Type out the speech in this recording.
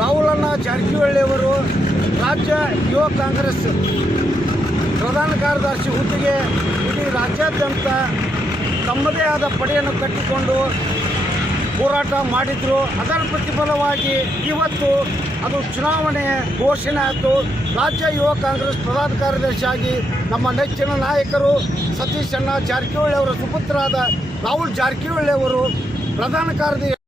ರಾಹುಲಣ್ಣ ಜಾರಕಿಹೊಳಿ ಅವರು ರಾಜ್ಯ ಯುವ ಕಾಂಗ್ರೆಸ್ ಪ್ರಧಾನ ಕಾರ್ಯದರ್ಶಿ ಹುದ್ದೆಗೆ ಇಡೀ ರಾಜ್ಯಾದ್ಯಂತ ತಮ್ಮದೇ ಆದ ಪಡೆಯನ್ನು ಕಟ್ಟಿಕೊಂಡು ಹೋರಾಟ ಮಾಡಿದರು. ಅದರ ಪ್ರತಿಫಲವಾಗಿ ಇವತ್ತು ಅದು ಚುನಾವಣೆ ಘೋಷಣೆ ಆಯಿತು. ರಾಜ್ಯ ಯುವ ಕಾಂಗ್ರೆಸ್ ಪ್ರಧಾನ ಕಾರ್ಯದರ್ಶಿಯಾಗಿ ನಮ್ಮ ನೆಚ್ಚಿನ ನಾಯಕರು ಸತೀಶ್ ಅಣ್ಣ ಜಾರಕಿಹೊಳಿ ಅವರ ಸುಪುತ್ರರಾದ ರಾಹುಲ್ ಜಾರಕಿಹೊಳಿ ಅವರು ಪ್ರಧಾನ ಕಾರ್ಯದರ್ಶಿ